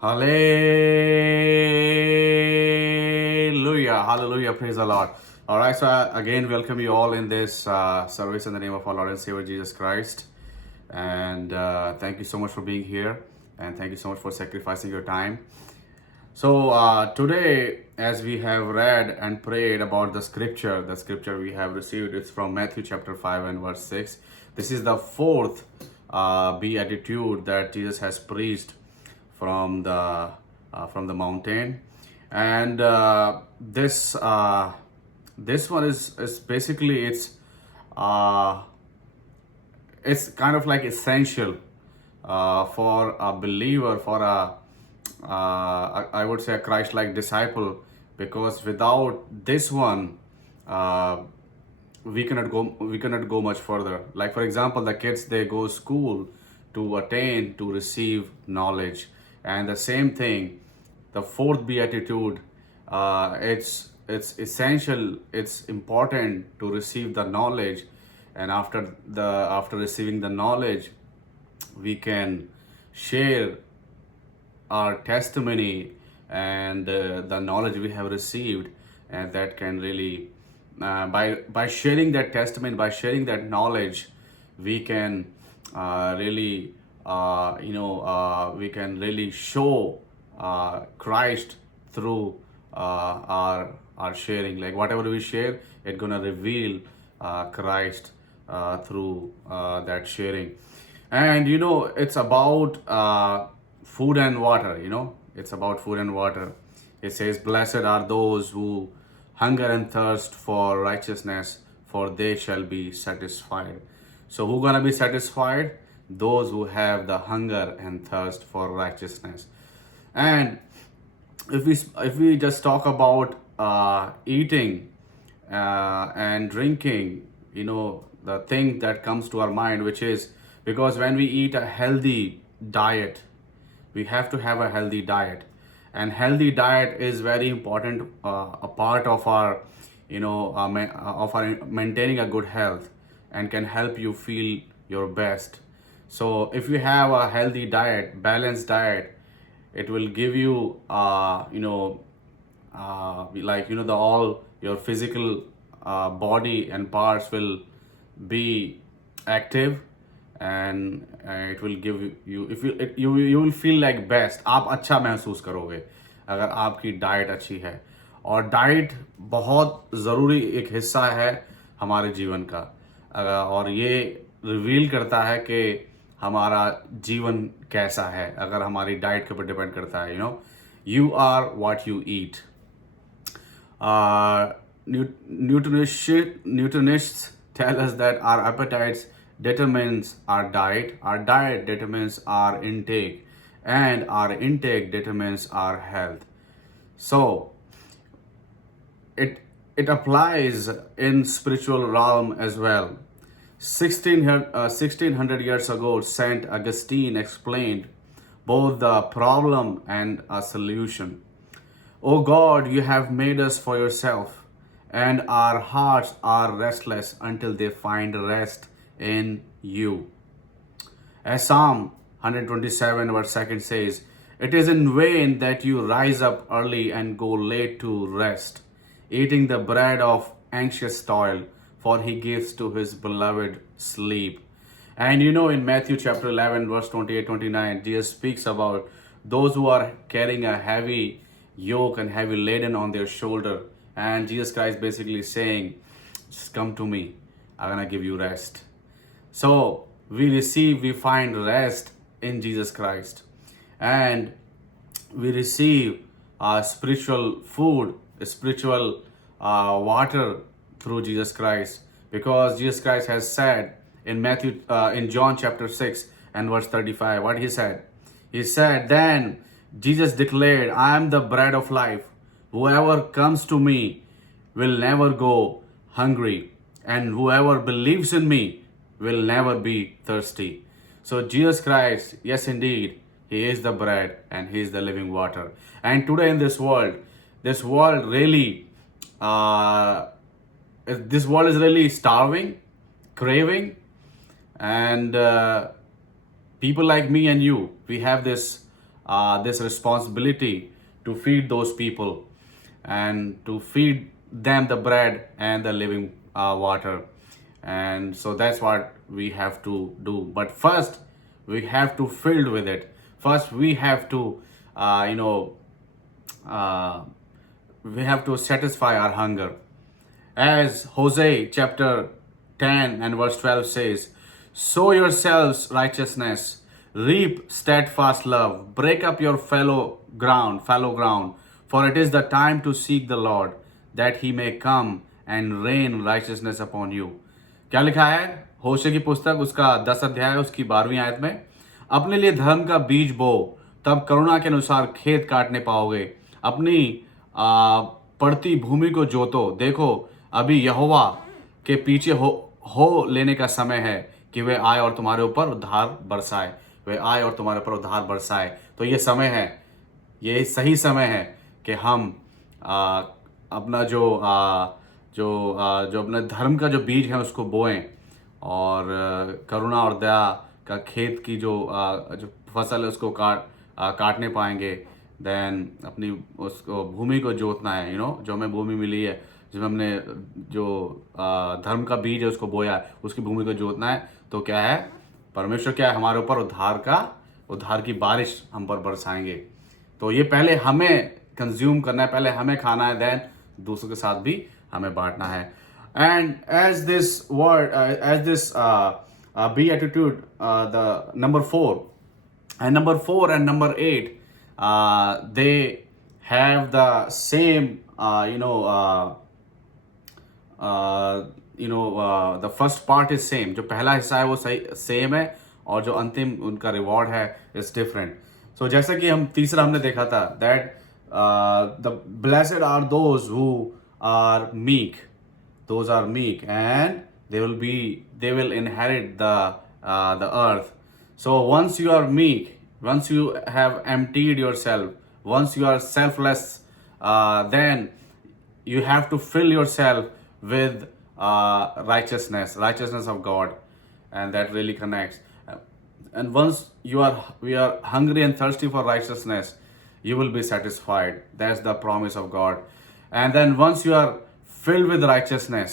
Hallelujah. Hallelujah. Praise the Lord. All right. So, again, welcome you all in this service in the name of our Lord and Savior Jesus Christ. And thank you so much for being here. And thank you so much for sacrificing your time. So, today, as we have read and prayed about the scripture we have received, it's from Matthew chapter 5 and verse 6. This is the fourth beatitude that Jesus has preached from the mountain, and this one is basically uh, it's kind of like essential for a believer, for I would say a Christ-like disciple, because without this one, uh, we cannot go much further. Like for example, the kids, they go school to attain, to receive knowledge, and the same thing, the fourth beatitude, it's essential, it's important to receive the knowledge, and after receiving the knowledge, we can share our testimony and the knowledge we have received, and that can really by sharing that testimony, by sharing that knowledge, we can really we can really show Christ through our sharing. Like whatever we share, it's gonna reveal Christ through that sharing. And it's about food and water. It's about food and water. It says, "Blessed are those who hunger and thirst for righteousness, for they shall be satisfied." So who gonna be satisfied? Those who have the hunger and thirst for righteousness. And if we just talk about eating and drinking, the thing that comes to our mind, which is, because when we eat a healthy diet, we have to have a healthy diet, and healthy diet is very important, a part of our of our maintaining a good health, and can help you feel your best. So if you have a healthy diet, balanced diet, it will give you the all your physical body and parts will be active, and it will give you, if you will feel like best, आप अच्छा महसूस करोगे अगर आपकी diet अच्छी है। और diet बहुत ज़रूरी एक हिस्सा है हमारे जीवन का, और ये रिवील करता है कि हमारा जीवन कैसा है, अगर हमारी डाइट के ऊपर डिपेंड करता है। You are what you eat. Nutritionists tell us that our appetites determines our diet determines our intake, and our intake determines our health. So it it applies in spiritual realm as well. 1600 years ago, Saint Augustine explained both the problem and a solution. O God, you have made us for yourself, and our hearts are restless until they find rest in you. As Psalm 127 verse 2 says, "It is in vain that you rise up early and go late to rest, eating the bread of anxious toil, for he gives to his beloved sleep." And in Matthew chapter 11 verse 28-29, Jesus speaks about those who are carrying a heavy yoke and heavy laden on their shoulder. And Jesus Christ basically saying, just come to me, I'm gonna give you rest. So we find rest in Jesus Christ, and we receive spiritual food, spiritual water through Jesus Christ, because Jesus Christ has said in John chapter 6 and verse 35, what he said. He said, "Then Jesus declared, I am the bread of life. Whoever comes to me will never go hungry, and whoever believes in me will never be thirsty." So Jesus Christ, yes indeed, he is the bread and he is the living water. And today in this world really, this world is really starving, craving, and people like me and you, we have this this responsibility to feed those people and to feed them the bread and the living water. And so that's what we have to do. But first we have to fill with it. First we have to uh, we have to satisfy our hunger. As Hosea chapter 10 and verse 12 says, sow yourselves righteousness, reap steadfast love, break up your fallow ground, for it is the time to seek the Lord, that he may come and rain righteousness upon you. क्या लिखा है होशे की पुस्तक उसका 10 अध्याय उसकी 12वीं आयत में, अपने लिए धर्म का बीज बो, तब करुणा के अनुसार खेत काटने पाओगे, अपनी पड़ती भूमि को जोतो, देखो अभी यहोवा के पीछे हो लेने का समय है कि वे आए और तुम्हारे ऊपर उद्धार बरसाए, वे आए और तुम्हारे ऊपर उद्धार बरसाए। तो ये समय है, ये सही समय है कि हम अपना जो अपना धर्म का जो बीज है उसको बोएं और करुणा और दया का खेत की जो फसल है उसको काटने पाएंगे। देन अपनी उसको भूमि को जोतना है, जो हमें भूमि मिली है, जिसमें हमने जो धर्म का बीज है उसको बोया है, उसकी भूमि को जोतना है। तो क्या है, परमेश्वर क्या है, हमारे ऊपर उद्धार की बारिश हम पर बरसाएंगे। तो ये पहले हमें कंज्यूम करना है, पहले हमें खाना है, देन दूसरों के साथ भी हमें बांटना है। And as this beatitude, the number 4 and number 8, they have the same the first part is same. जो पहला हिस्सा है वो सही सेम है और जो अंतिम उनका रिवॉर्ड है इज डिफरेंट। सो जैसा कि हमने देखा था that the blessed are those who are meek, those are meek, and they will inherit the earth. So once you are meek, once you have emptied yourself, once you are selfless, then you have to fill yourself with righteousness of God, and that really connects. And once we are hungry and thirsty for righteousness, you will be satisfied. That's the promise of God. And then once you are filled with righteousness,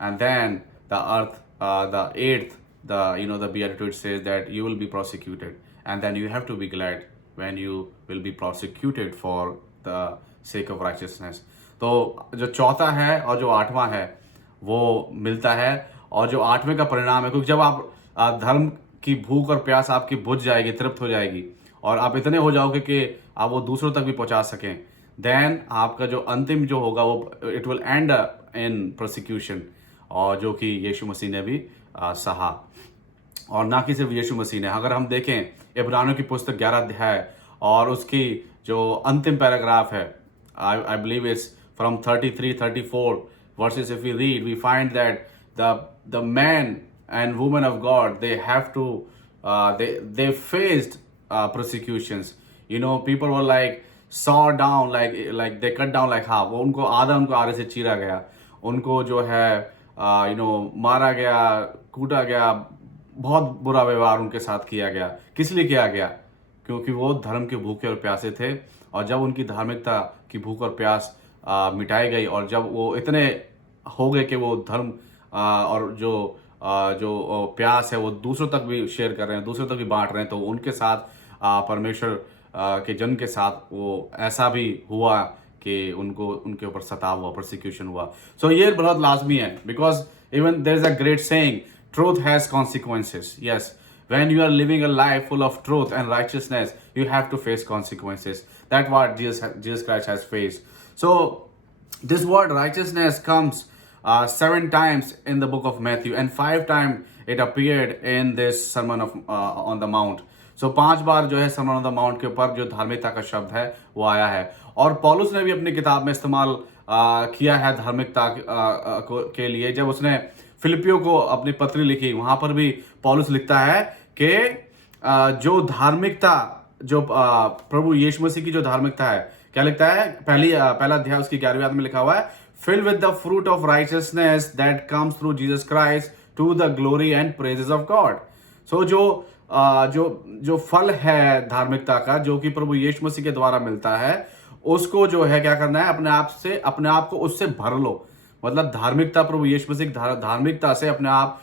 and then the earth, the 8th, the beatitude says that you will be prosecuted, and then you have to be glad when you will be prosecuted for the sake of righteousness. तो जो चौथा है और जो 8वां है वो मिलता है, और जो 8वें का परिणाम है, क्योंकि जब आप धर्म की भूख और प्यास आपकी बुझ जाएगी, तृप्त हो जाएगी, और आप इतने हो जाओगे कि आप वो दूसरों तक भी पहुंचा सकें, देन आपका जो अंतिम जो होगा वो it will and in prosecution, और जो कि यीशु मसीह ने भी सहा। और ना कि सिर्फ यीशु मसीह ने, अगर हम देखें इब्रानियों की पुस्तक 11 अध्याय और उसकी जो अंतिम पैराग्राफ है, आई believe it's from 33-34 verses, if we read, we find that the men and women of God, they have to they faced persecutions. People were like saw down, like they cut down like half. वो उनको आधे से चीरा गया, उनको जो है मारा गया, कूटा गया, बहुत बुरा व्यवहार उनके साथ किया गया। किस लिए किया गया? क्योंकि वो धर्म के भूखे और प्यासे थे, और जब उनकी धार्मिकता की भूख और प्यास मिटाई गई, और जब वो इतने हो गए कि वो धर्म और जो प्यास है वो दूसरों तक भी शेयर कर रहे हैं, दूसरों तक भी बांट रहे हैं, तो उनके साथ परमेश्वर के जन के साथ वो ऐसा भी हुआ कि उनके ऊपर सताव हुआ, प्रोसिक्यूशन हुआ। सो ये बहुत लाजमी है, because even there is a great saying, truth has consequences. Yes, when you are living a life full of truth and righteousness, you have to face consequences. That's what Jesus Christ has faced. So this word righteousness comes 7 times in the book of Matthew, and 5 times it appeared in this sermon on the mount. So 5 बार जो है sermon on the mount के ऊपर जो धार्मिकता का शब्द है वो आया है, और पौलुस ने भी अपनी किताब में इस्तेमाल किया है धार्मिकता के लिए। जब उसने फिलिपियों को अपनी पत्री लिखी, वहां पर भी पौलुस लिखता है कि जो धार्मिकता, जो प्रभु यीशु मसीह की जो धार्मिकता है, क्या लिखता है? पहला अध्याय उसकी 11वीं आयत में लिखा हुआ है, filled with the fruit of righteousness that comes through Jesus Christ to the glory and praises of God. So जो जो जो फल है धार्मिकता का, जो कि प्रभु यीशु मसीह के द्वारा मिलता है, उसको जो है क्या करना है, अपने आप को उससे भर लो। मतलब धार्मिकता, प्रभु यीशु मसीह की धार्मिकता से अपने आप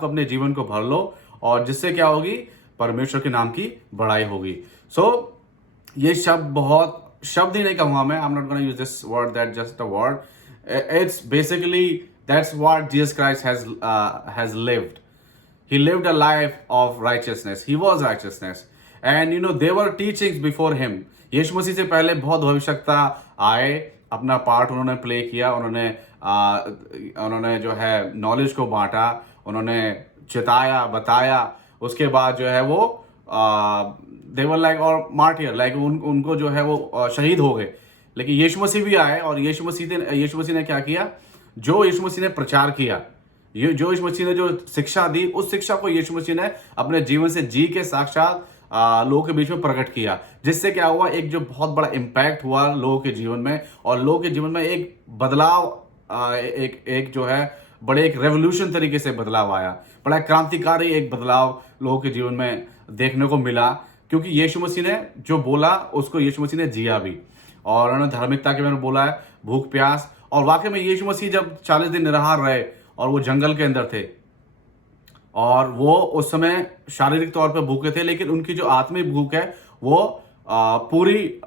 को, अपने जीवन को भर लो, और जिससे क्या होगी, परमेश्वर के नाम की बड़ाई होगी। सो ये शब्द ही नहीं कहूंगा मैं, I am not gonna use this word, that just a word, it's basically that's what Jesus Christ has lived. He lived a life of righteousness. He was righteousness. And there were teachings before him. यीशु मसीह से पहले बहुत भविष्यवक्ता आए, अपना part उन्होंने play किया, उन्होंने जो है नॉलेज को बांटा, उन्होंने चिताया, बताया। उसके बाद जो है वो दे वर लाइक और मार्टियर, लाइक उनको जो है वो शहीद हो गए। लेकिन यीशु मसीह भी आए, और यीशु मसीह ने क्या किया, जो यीशु मसीह ने प्रचार किया, ये जो यीशु मसीह ने जो शिक्षा दी, उस शिक्षा को यीशु मसीह ने अपने जीवन से जी के साक्षात लोगों के बीच में प्रकट किया, जिससे क्या हुआ, एक जो बहुत बड़ा इम्पैक्ट हुआ लोगों के जीवन में, और लोगों के जीवन में एक बदलाव, एक जो है बड़े एक रेवोल्यूशन तरीके से बदलाव आया, बड़ा क्रांतिकारी एक बदलाव लोगों के जीवन में देखने को मिला, क्योंकि यीशु मसीह ने जो बोला उसको यीशु मसीह ने जिया भी, और उन्होंने धार्मिकता के बारे में बोला है, भूख प्यास। और वाकई में यीशु मसीह जब 40 दिन निराहार रहे और वो जंगल के अंदर थे, और वो उस समय शारीरिक तौर पे भूखे थे, लेकिन उनकी जो आत्मिक भूख है वो पूरी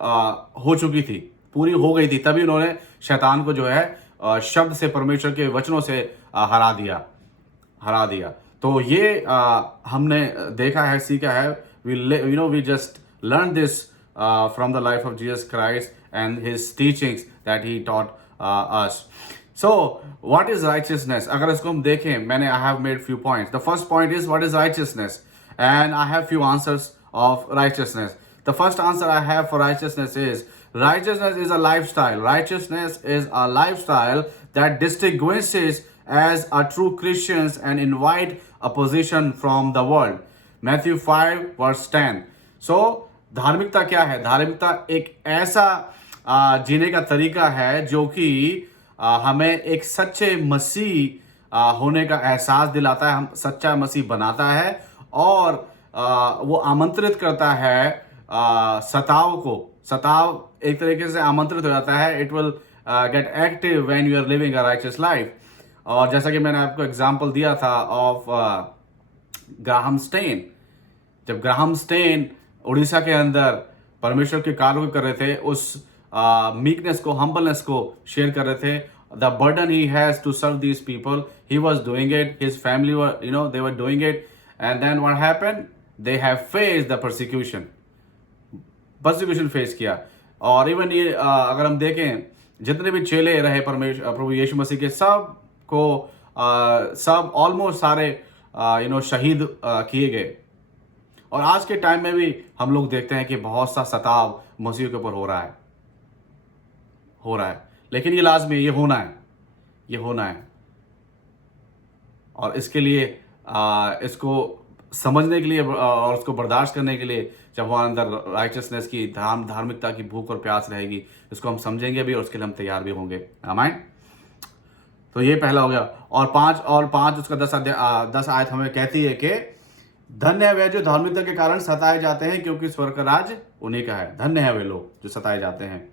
हो चुकी थी, पूरी हो गई थी। तभी उन्होंने शैतान को जो है शब्द से, परमेश्वर के वचनों से हरा दिया। तो ये हमने देखा है, सीखा है। We just learn this from the life of Jesus Christ and his teachings that he taught us. So, what is righteousness? अगर इसको हम देखें, I have made few points. The first point is, what is righteousness? And I have few answers of righteousness. The first answer I have for righteousness is a lifestyle. Righteousness is a lifestyle that distinguishes as a true Christians and invite opposition from the world. Matthew 5 verse 10. So, धार्मिकता क्या है? धार्मिकता एक ऐसा जीने का तरीका है जो कि हमें एक सच्चे मसीह होने का एहसास दिलाता है, हम सच्चा मसीह बनाता है, और वो आमंत्रित करता है सताव एक तरीके से आमंत्रित हो जाता है। It will get active when you are living a righteous life. और जैसा कि मैंने आपको एग्जांपल दिया था ऑफ ग्राहम स्टेन, जब ग्राहम स्टेन उड़ीसा के अंदर परमेश्वर के कार्य को कर रहे थे, उस मीकनेस को, हम्बलनेस को शेयर कर रहे थे, the burden he has to serve these people, he was doing it, his family were they were doing it, and then what happened, they have faced the persecution face किया। और even ये अगर हम देखें, जितने भी चेले रहे प्रभु यीशु मसीह के, सब ऑलमोस्ट सारे शहीद किए गए। और आज के टाइम में भी हम लोग देखते हैं कि बहुत सा सताव मसीह के ऊपर हो रहा है, लेकिन ये लाजमी, ये होना है। और इसके लिए इसको समझने के लिए और उसको बर्दाश्त करने के लिए, जब हमारे अंदर राइचियसनेस की, धार्मिकता की भूख और प्यास रहेगी, इसको हम समझेंगे भी और उसके लिए हम तैयार भी होंगे। आमीन। तो ये पहला हो गया। और पांच उसका 10 आयत हमें कहती है कि धन्य है वे जो धार्मिकता के कारण सताए जाते हैं, क्योंकि स्वर्ग का राज उन्हीं का है। धन्य है वे लोग जो सताए जाते हैं।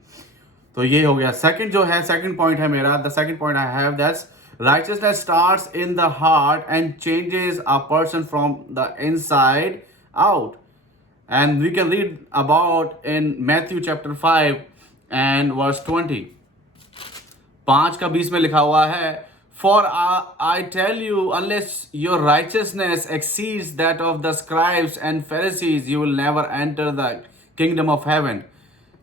तो ये हो गया। सेकंड पॉइंट है मेरा, the second point I have, that's righteousness starts in the heart and changes a person from the inside out. And we can read about in Matthew chapter 5 and verse 20. 5:20 में लिखा हुआ है, For I tell you, unless your righteousness exceeds that of the scribes and Pharisees, you will never enter the kingdom of heaven.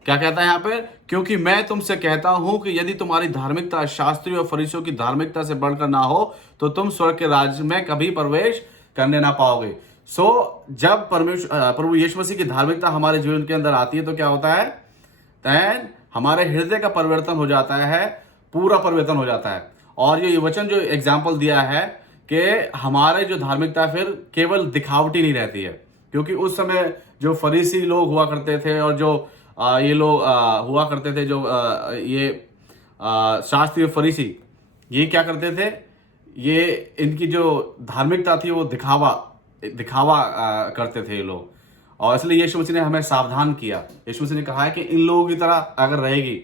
क्या कहता है यहाँ पे? क्योंकि मैं तुमसे कहता हूं कि यदि तुम्हारी धार्मिकता शास्त्रियों और फरीसियों की धार्मिकता से बढ़कर ना हो, तो तुम स्वर्ग के राज्य में कभी प्रवेश करने ना पाओगे। जब प्रभु यीशु मसीह की धार्मिकता हमारे जीवन के अंदर आती है, तो क्या होता है? तैन हमारे हृदय का परिवर्तन हो जाता है, पूरा परिवर्तन हो जाता है। और ये वचन जो एग्जाम्पल दिया है कि हमारे जो धार्मिकता फिर केवल दिखावटी नहीं रहती है, क्योंकि उस समय जो फरीसी लोग हुआ करते थे और जो ये लोग हुआ करते थे, जो ये शास्त्रीय फरीसी, ये क्या करते थे? ये इनकी जो धार्मिकता थी वो दिखावा दिखावा करते थे ये लोग, और इसलिए यीशु मसीह ने हमें सावधान किया। यीशु मसीह ने कहा है कि इन लोगों की तरह अगर रहेगी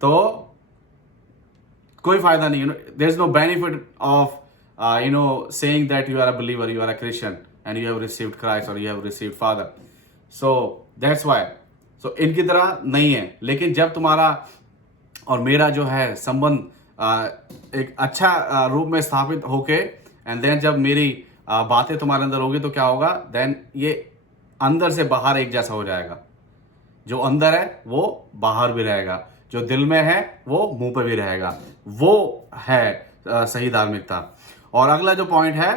तो कोई फायदा नहीं। There is no benefit of saying that you are a believer, you are a Christian and you have received Christ or you have received Father. So that's why, so इनकी तरह नहीं है। लेकिन जब तुम्हारा और मेरा जो है संबंध एक अच्छा रूप में स्थापित होके, एंड देन जब मेरी बातें तुम्हारे अंदर होगी तो क्या होगा, देन ये अंदर से बाहर एक जैसा हो जाएगा। जो अंदर है वो बाहर भी रहेगा, जो दिल में है वो मुंह पे भी रहेगा। वो है सही धार्मिकता। और अगला जो पॉइंट है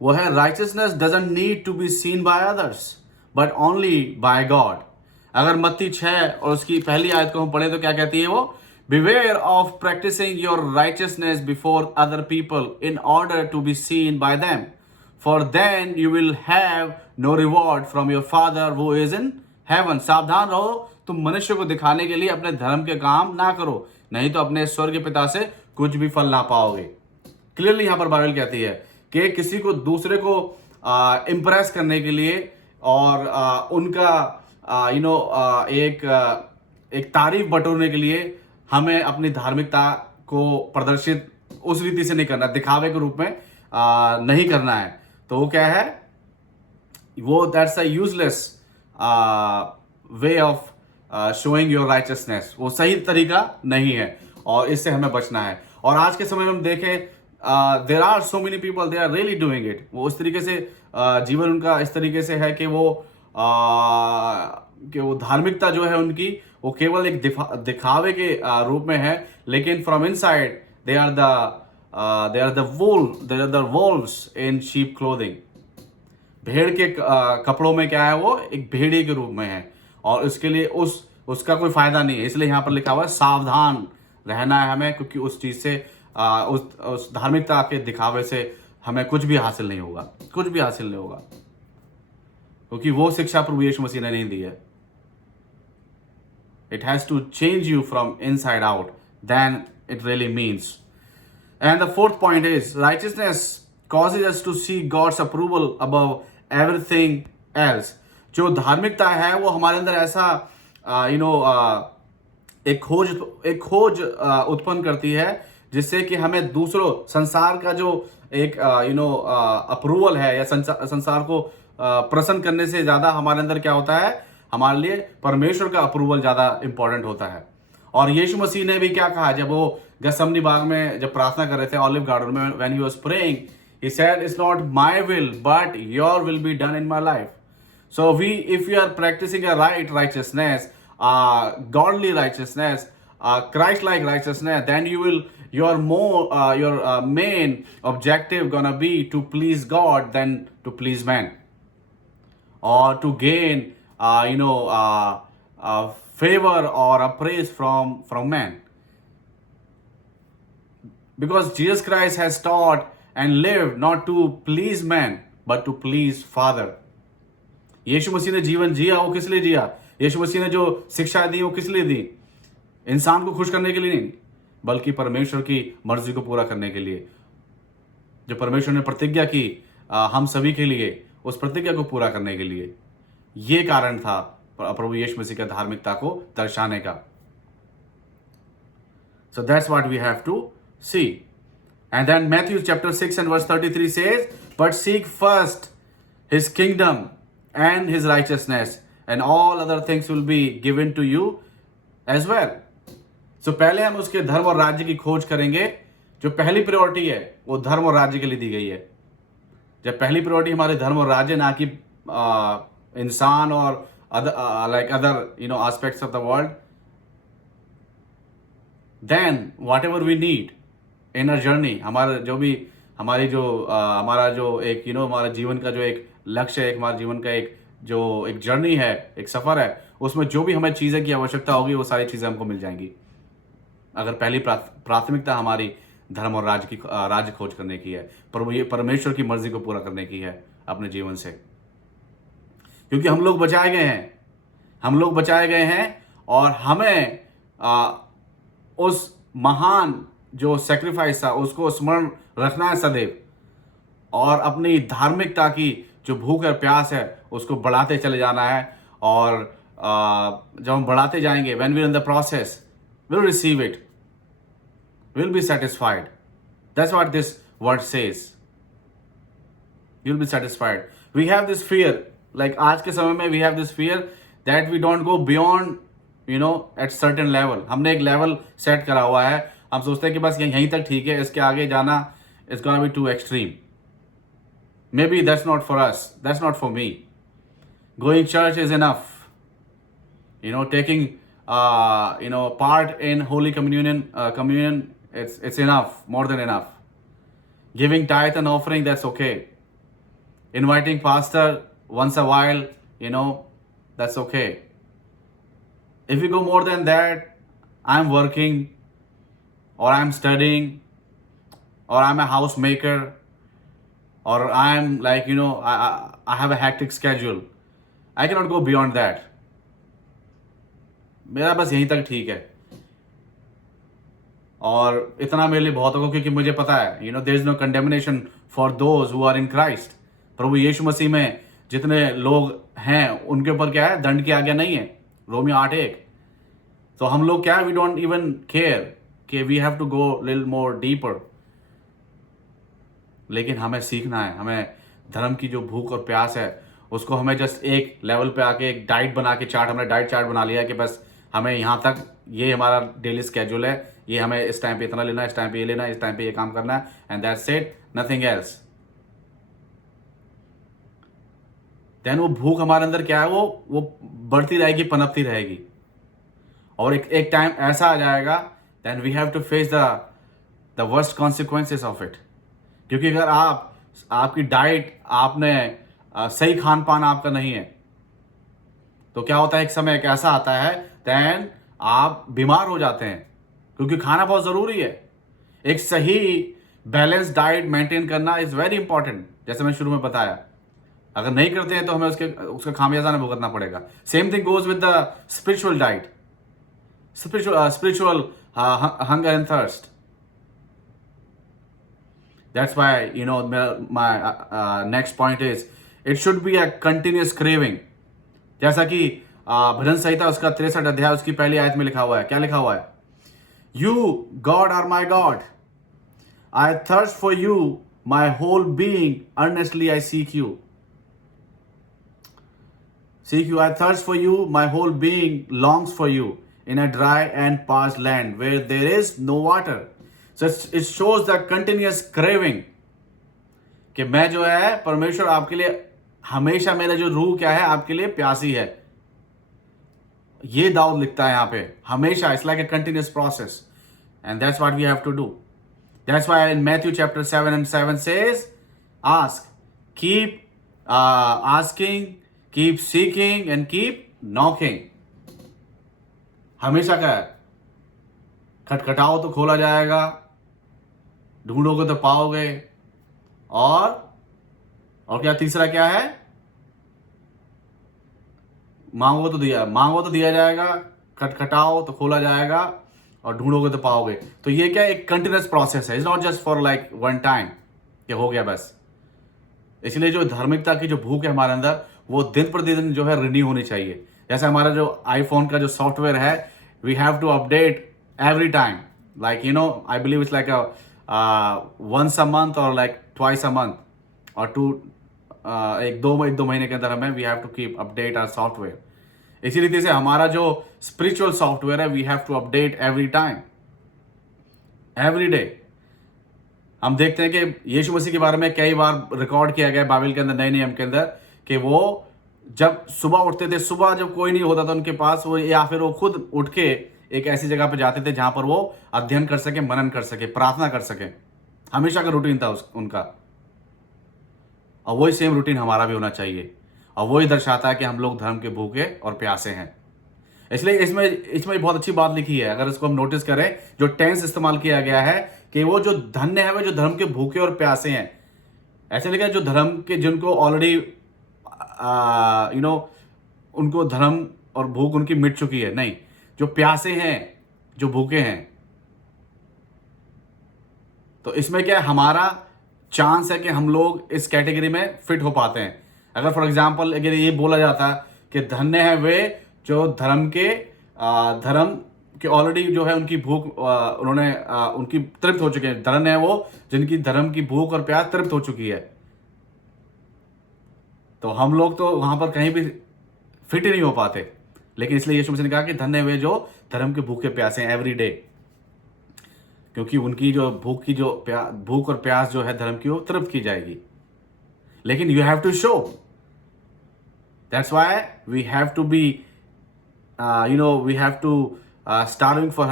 वो है righteousness doesn't need to be seen by others but only by God. अगर मत्ती 6 और उसकी पहली आयत को हम पढ़े तो क्या कहती है वो, beware of practicing your righteousness before other people in order to be seen by them, for then you will have no reward from your father who is in heaven. सावधान रहो, तुम मनुष्य को दिखाने के लिए अपने धर्म के काम ना करो, नहीं तो अपने स्वर्ग पिता से कुछ भी फल ना पाओगे। क्लियरली यहाँ पर बाइबल कहती है कि किसी को दूसरे को इम्प्रेस करने के लिए और उनका एक तारीफ बटोरने के लिए हमें अपनी धार्मिकता को प्रदर्शित उस रीति से नहीं करना, दिखावे के रूप में नहीं करना है। तो वो क्या है, वो that's a useless way of showing your righteousness. वो सही तरीका नहीं है और इससे हमें बचना है। और आज के समय में हम देखें, there are so many people they are really doing it. वो उस तरीके से जीवन उनका इस तरीके से है कि वो धार्मिकता जो है उनकी वो केवल एक दिखावे के रूप में है, लेकिन from inside they are the wolves in sheep clothing. भेड़ के कपड़ों में क्या है, वो एक भेड़िए के रूप में है और उसके लिए उसका कोई फायदा नहीं है। इसलिए यहाँ पर लिखा हुआ है सावधान रहना है हमें, क्योंकि उस चीज से उस धार्मिकता के दिखावे से हमें कुछ भी हासिल नहीं होगा, कुछ भी हासिल नहीं होगा, क्योंकि वो शिक्षा प्रभु यीशु मसीह ने नहीं दी है। It has to change you from inside out, then it really means. And the fourth point is righteousness causes us to see God's approval above everything else. जो धार्मिकता है वो हमारे अंदर ऐसा एक खोज उत्पन्न करती है जिससे कि हमें दूसरों संसार का जो एक अप्रूवल है या संसार को प्रसन्न करने से ज्यादा हमारे अंदर क्या होता है, हमारे लिए परमेश्वर का अप्रूवल ज्यादा इंपॉर्टेंट होता है। और यीशु मसीह ने भी क्या कहा जब वो गethsemane बाग में जब प्रार्थना कर रहे थे, ऑलिव गार्डन में, when he was praying, he said, it's not my will but your will be done in my life. So if we are practicing a righteousness, godly righteousness, Christ-like righteousness, then your main objective gonna be to please God than to please man, or to gain favor or a praise from man. Because Jesus Christ has taught and lived not to please man but to please Father. यीशु मसीह ने जीवन जिया, वो किस लिए जिया? यीशु मसीह ने जो शिक्षा दी वो किस लिए दी? इंसान को खुश करने के लिए नहीं, बल्कि परमेश्वर की मर्जी को पूरा करने के लिए। जो परमेश्वर ने प्रतिज्ञा की हम सभी के लिए, उस प्रतिज्ञा को पूरा करने के लिए। ये कारण था प्रभु यीशु मसीह का धार्मिकता को दर्शाने का। So that's what we have to see. And then Matthew chapter 6 and verse 33 says, but seek first his kingdom and his righteousness and all other things will be given to you as well. So पहले हम उसके धर्म और राज्य की खोज करेंगे। जो पहली प्रायोरिटी है वो धर्म और राज्य के लिए दी गई है। जब पहली प्रायोरिटी हमारे धर्म और राज्य, ना कि इंसान और other aspects of the world, then whatever we need in our journey, हमारा जो एक हमारा जीवन का जो एक लक्ष्य है, हमारे जीवन का एक जर्नी है, एक सफर है, उसमें जो भी हमें चीजें की आवश्यकता होगी वो सारी चीजें हमको मिल जाएंगी, अगर पहली प्राथमिकता हमारी धर्म और राज्य खोज करने की है, परमेश्वर की मर्जी को पूरा करने की है अपने जीवन से। क्योंकि हम लोग बचाए गए हैं और हमें उस महान जो सेक्रीफाइस था उसको स्मरण रखना है सदैव। और अपनी धार्मिकता की जो भूख और प्यास है उसको बढ़ाते चले जाना है। और जब हम बढ़ाते जाएंगे, when we in the process will receive it, will be satisfied. That's what this word says, you'll be satisfied. We have this fear, like आज के समय में we have this fear that we don't go beyond, at certain level. हमने एक level set करा हुआ है, हम सोचते हैं कि बस यहीं तक ठीक है, इसके आगे जाना it's gonna be too extreme. Maybe that's not for us, that's not for me. Going church is enough. Taking part in Holy Communion, it's enough, more than enough. Giving tithe and offering, that's okay. Inviting pastor once a while, that's okay. If you go more than that, I'm working, or I'm studying, or I'm a housemaker, or I'm like, I have a hectic schedule. I cannot go beyond that. मेरा बस यहीं तक ठीक है, और इतना मेरे लिए बहुत होगा, क्योंकि मुझे पता है, there is no condemnation for those who are in Christ. प्रभु यीशु मसीह में जितने लोग हैं उनके ऊपर क्या है, दंड की आज्ञा नहीं है, रोमियो 8:1। तो हम लोग क्या है, वी डोंट इवन केयर कि we have to go little more deeper. लेकिन हमें सीखना है, हमें धर्म की जो भूख और प्यास है उसको हमें जस्ट एक लेवल पे आके एक डाइट बना के हमने डाइट चार्ट बना लिया है कि बस हमें यहाँ तक, ये हमारा डेली स्केड्यूल है, ये हमें इस टाइम पे इतना लेना है, इस टाइम पे ये लेना है, इस टाइम पे ये काम करना है, and that's it, nothing else. Then वो भूख हमारे अंदर क्या है, वो बढ़ती रहेगी, पनपती रहेगी, और एक टाइम ऐसा आ जाएगा, then we have to face the worst consequences of it. क्योंकि अगर आपकी डाइट, आपने सही खान पान आपका नहीं है, तो क्या होता है, एक समय एक ऐसा आता है, देन आप बीमार हो जाते हैं, क्योंकि खाना बहुत ज़रूरी है। एक सही बैलेंस डाइट मेंटेन करना इज़ वेरी इंपॉर्टेंट, जैसे मैं शुरू में बताया। अगर नहीं करते हैं तो हमें उसका खामियाजा ना भुगतना पड़ेगा। Same thing goes with the spiritual diet, spiritual hunger and thirst. That's why, my next point is, it should be a continuous craving. जैसा कि भजन संहिता उसका 63 अध्याय उसकी पहली आयत में लिखा हुआ है। क्या लिखा हुआ है? You, God, are my God. I thirst for you, my whole being, earnestly I seek you. Seek you, I thirst for you, my whole being longs for you, in a dry and parched land where there is no water. So it shows the continuous craving कि मैं जो है परमेश्वर आपके लिए हमेशा, मेरा जो रूह क्या है आपके लिए प्यासी है। ये दाऊद लिखता है यहाँ पे, हमेशा। It's like a continuous process, and that's what we have to do. That's why in Matthew chapter 7:7 says, ask, keep asking, keep seeking, and keep knocking. हमेशा का है, खटखटाओ तो खोला जाएगा, ढूंढोगे तो पाओगे, और क्या, तीसरा क्या है, मांगो तो दिया जाएगा, खटखटाओ तो खोला जाएगा, और ढूंढोगे तो पाओगे। तो ये क्या, एक कंटिन्यूअस प्रोसेस है, it's not just for like one time कि हो गया बस। इसलिए जो धार्मिकता की जो भूख है हमारे अंदर, वो दिन प्रतिदिन जो है रिन्यू होनी चाहिए। जैसे हमारा जो आईफोन का जो सॉफ्टवेयर है, we have to update every time, like I believe it's like once a month or like twice a month or एक दो महीने के अंदर हमें we have to keep update our software. इसी रीति से हमारा जो स्पिरिचुअल सॉफ्टवेयर है, we have to update every time, every day. हम देखते हैं कि यीशु मसीह के बारे में कई बार रिकॉर्ड किया गया बाइबल के अंदर, नए नियम के अंदर, कि वो जब सुबह उठते थे, सुबह जब कोई नहीं होता था उनके पास, वो या फिर वो खुद उठ के एक ऐसी जगह पे जाते थे जहां पर वो अध्ययन कर सके, मनन कर सके, प्रार्थना कर सके। हमेशा का रूटीन था उनका, और वही सेम रूटीन हमारा भी होना चाहिए, और वही दर्शाता है कि हम लोग धर्म के भूखे और प्यासे हैं। इसलिए इसमें बहुत अच्छी बात लिखी है, अगर इसको हम नोटिस करें, जो टेंस इस्तेमाल किया गया है कि वो जो धन्य है, वो जो धर्म के भूखे और प्यासे हैं। ऐसे लिखा है, जो धर्म के, जिनको ऑलरेडी उनको धर्म और भूख उनकी मिट चुकी है, नहीं, जो प्यासे हैं, जो भूखे हैं। तो इसमें क्या है, हमारा चांस है कि हम लोग इस कैटेगरी में फिट हो पाते हैं। अगर फॉर एग्जांपल अगर ये बोला जाता कि धन्य है वे जो धर्म के ऑलरेडी जो है उनकी भूख उन्होंने उनकी तृप्त हो चुके हैं, धन्य है वो जिनकी धर्म की भूख और प्यास तृप्त हो चुकी है, तो हम लोग तो वहां पर कहीं भी फिट ही नहीं हो पाते। लेकिन इसलिए यीशु मसीह ने कहा कि धन्य वे जो धर्म के भूखे प्यासे हैं एवरी डे, क्योंकि उनकी जो भूख और प्यास जो है धर्म की वो तृप्त की जाएगी। लेकिन you have to show, that's why we have to be we have to starving for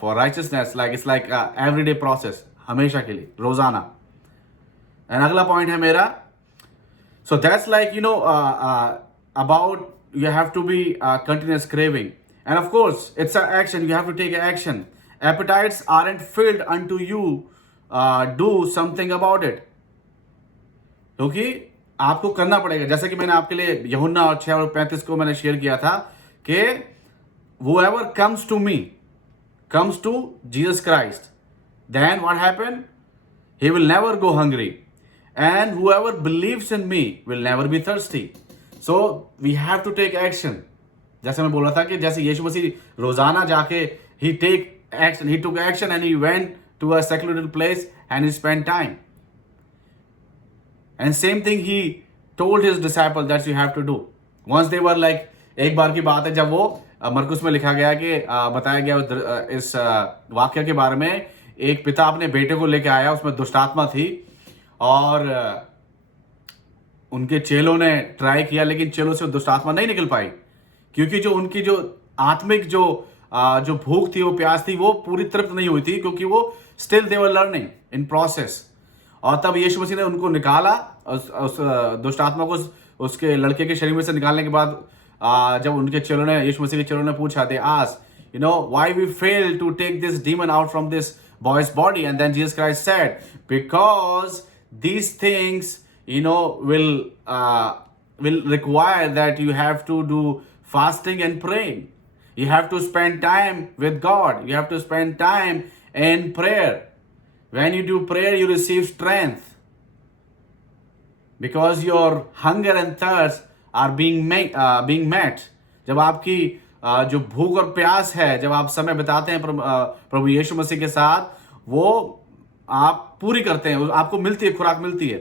for righteousness, like it's like everyday process, हमेशा के लिए, रोजाना। एंड अगला पॉइंट है मेरा, so that's like about you have to be continuous craving, and of course it's an action, you have to take action. Appetites aren't filled until you do something about it, क्योंकि आपको करना पड़ेगा। जैसे कि मैंने आपके लिए यूहन्ना 6:35 को मैंने शेयर किया था कि whoever comes to me, comes to Jesus Christ, then what happened? He will never go hungry, and whoever believes in me will never be thirsty. So we have to take action. जैसे मैं बोल रहा था कि जैसे यीशु मसीह रोजाना जाके he took action and he went to a secluded place and he spent time. And same thing he told his disciples that you have to do. Once they were like, एक बार की बात है जब वो मरकुस में लिखा गया कि बताया गया इस वाक्य के बारे में, एक पिता अपने बेटे को लेके आया, उसमें दुष्टात्मा थी और उनके चेलों ने ट्राई किया, लेकिन चेलों से दुष्टात्मा नहीं निकल पाई, क्योंकि जो उनकी जो आत्मिक जो भूख थी, वो प्यास थी, वो पूरी तृप्त नहीं हुई थी, क्योंकि वो still they were learning in process. और तब यीशु मसीह ने उनको निकाला, उस दुष्टात्मा को उसके लड़के के शरीर में से निकालने के बाद जब उनके चेलों ने, यीशु मसीह के चेलों ने पूछा, they asked, why we failed to take this demon out from this boy's body? And then Jesus Christ said, because these things, will require that you have to do fasting and praying. You have to spend time with God. You have to spend time in prayer. When you do prayer, you receive strength, because your hunger and thirst are being met. जब आपकी जो भूख और प्यास है, जब आप समय बिताते हैं प्रभु यीशु मसीह के साथ, वो आप पूरी करते हैं, आपको मिलती है, खुराक मिलती है।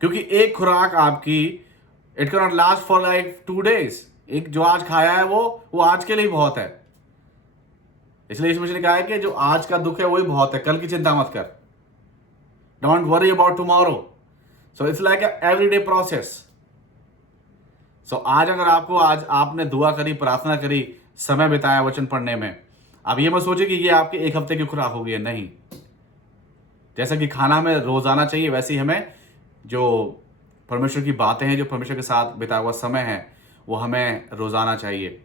क्योंकि एक खुराक आपकी it can not last for like 2 days। एक जो आज खाया है वो आज के लिए बहुत है। इसलिए यीशु मसीह ने कहा है कि जो आज का दुख है वही बहुत है, कल की चिंता मत कर, don't worry about tomorrow. So it's like a everyday process. So आज अगर आज आपने दुआ करी, प्रार्थना करी, समय बिताया वचन पढ़ने में, अब ये मत सोचिए कि ये आपके एक हफ्ते की खुराक होगी, नहीं। जैसा कि खाना हमें रोजाना चाहिए, वैसे ही हमें जो परमेश्वर की बातें हैं, जो परमेश्वर के साथ बिताया हुआ समय है, वो हमें रोजाना चाहिए।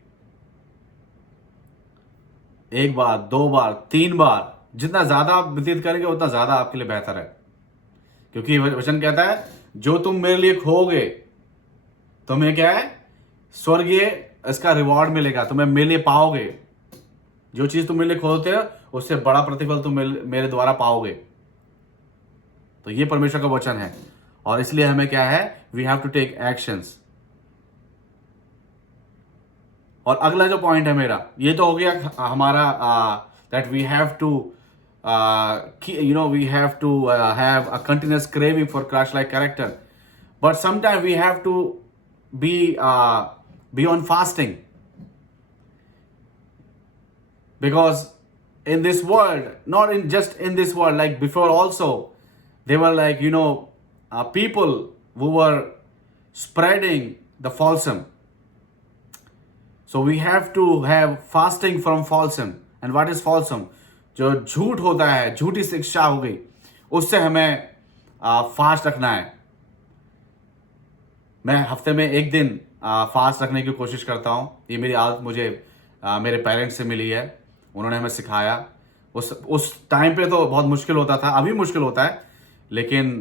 1 बार, 2 बार, 3 बार, जितना ज्यादा आप व्यतीत करेंगे उतना ज्यादा आपके लिए बेहतर है। क्योंकि वचन कहता है, जो तुम मेरे लिए खोओगे तुम्हें क्या है, स्वर्गीय इसका रिवॉर्ड मिलेगा, तुम्हें मेरे लिए पाओगे। जो चीज तुम मेरे लिए खोते हो उससे बड़ा प्रतिफल तुम मेरे द्वारा पाओगे। तो ये परमेश्वर का वचन है, और इसलिए हमें क्या है, we have to take actions. और अगला जो पॉइंट है मेरा, ये तो हो गया हमारा that we have to we have to have a continuous craving for Christ-like character, but sometimes we have to be on fasting, because in this world, not in just in this world, like before also, they were like people who were spreading the falsehood. So we have to have fasting from falsehood. And what is falsehood? जो झूठ होता है, झूठी शिक्षा हो गई, उससे हमें फास्ट रखना है। मैं हफ्ते में 1 दिन फास्ट रखने की कोशिश करता हूँ। ये मेरी आदत मुझे मेरे पेरेंट्स से मिली है, उन्होंने हमें सिखाया। उस टाइम पे तो बहुत मुश्किल होता था, अभी मुश्किल होता है, लेकिन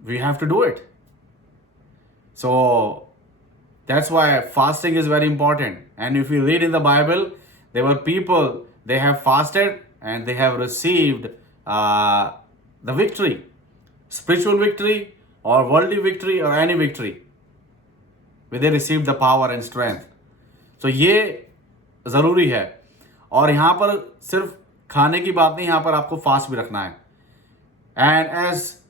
we have to do it. So that's why fasting is very important. And if you read in the Bible, there were people, they have fasted and they have received the victory, spiritual victory or worldly victory or any victory, where they receive the power and strength. So ये ज़रूरी है. और यहाँ पर सिर्फ खाने की बात नहीं, यहाँ पर आपको फास्ट भी रखना है. And as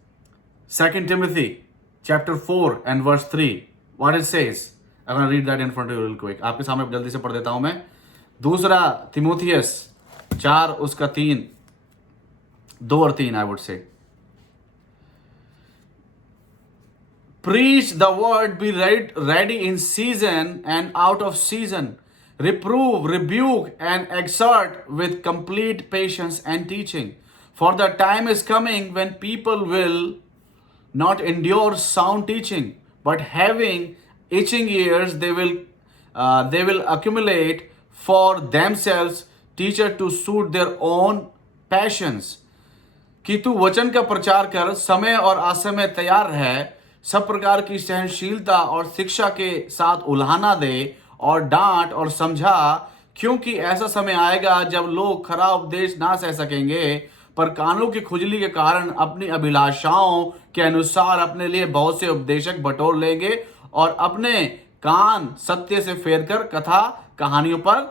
2 Timothy chapter 4 and verse 3, what it says, I'm going to read that in front of you real quick. आपके सामने जल्दी से पढ़ देता हूं मैं. दूसरा तिमोथियस 4 उसका 3, 2 और 3 I would say. Preach the word, be ready in season and out of season. Reprove, rebuke, and exhort with complete patience and teaching. For the time is coming when people will not endure sound teaching, but having itching ears, they will accumulate for themselves teacher to suit their own passions. कि तू वचन का प्रचार कर, समय और असमय तैयार रहे, सब प्रकार की सहनशीलता और शिक्षा के साथ उल्हाना दे और डांट और समझा, क्योंकि ऐसा समय आएगा जब लोग खरा उपदेश ना सह सकेंगे, पर कानों की खुजली के कारण अपनी अभिलाषाओं के अनुसार अपने लिए बहुत से उपदेशक बटोर लेंगे और अपने कान सत्य से फेरकर कथा कहानियों पर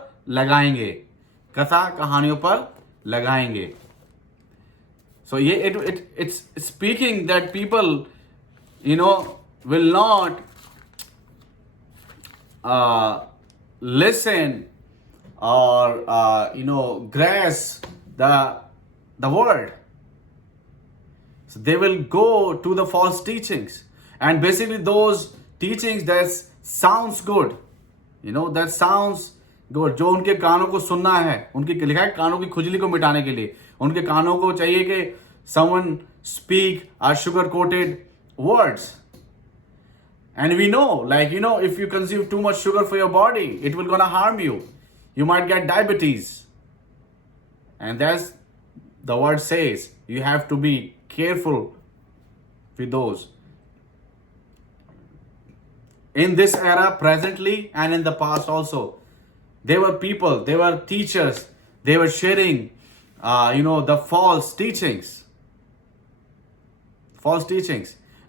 लगाएंगे. So it's speaking that people, will not listen or grasp the word. So they will go to the false teachings, and basically those teachings that sounds good, that sounds good. जो उनके कानों को सुनना है, उनकी लिखा है कानों की खुजली को मिटाने के लिए, उनके कानों को चाहिए कि someone speak sugar coated words. And we know, if you consume too much sugar for your body, it will gonna harm you. You might get diabetes. And that's the word says. You have to be careful with those. In this era, presently, and in the past also, there were people, there were teachers, they were sharing, the false teachings.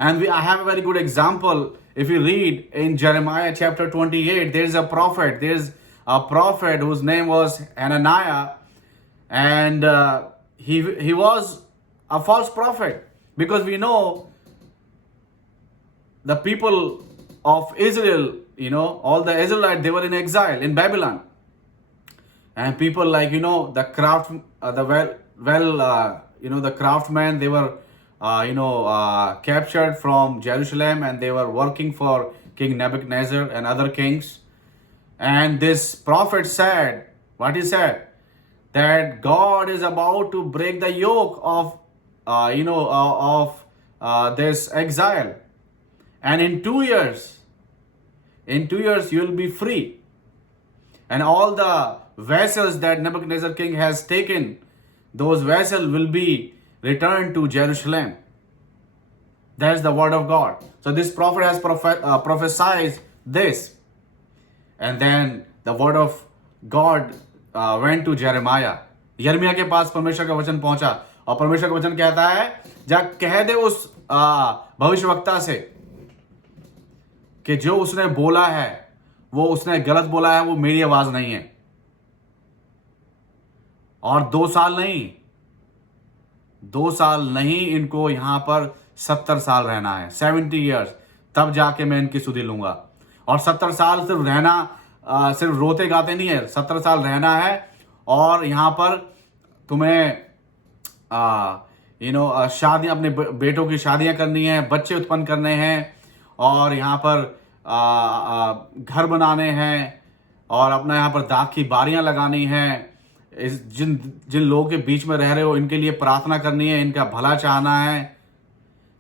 And I have a very good example. If you read in Jeremiah chapter 28, there's a prophet whose name was Hananiah, and he was a false prophet, because we know the people of Israel, all the Israelites, they were in exile in Babylon, and people like the craftsmen, they were captured from Jerusalem, and they were working for King Nebuchadnezzar and other kings. And this prophet said, what he said, that God is about to break the yoke of this exile, and in 2 years you will be free, and all the vessels that Nebuchadnezzar king has taken, those vessels will be returned to Jerusalem. That's the word of God. So this prophet has prophesied this, and then the word of God went to Jeremiah. यर्मिया के पास परमेश्वर का वचन पहुंचा, और परमेश्वर का वचन कहता है, जा कह दे उस भविष्यवक्ता से कि जो उसने बोला है वो उसने गलत बोला है, वो मेरी आवाज नहीं है. और 2 साल नहीं, इनको यहां पर 70 साल रहना है, 70 years, तब जाके मैं इनकी सुधि लूंगा. और 70 साल सिर्फ रहना, सिर्फ रोते गाते नहीं है, 70 साल रहना है. और यहाँ पर तुम्हें शादी, अपने बेटों की शादियां करनी है, बच्चे उत्पन्न करने हैं, और यहाँ पर घर बनाने हैं, और अपना यहाँ पर दाख की बारियां लगानी हैं. जिन लोगों के बीच में रह रहे हो, इनके लिए प्रार्थना करनी है, इनका भला चाहना है.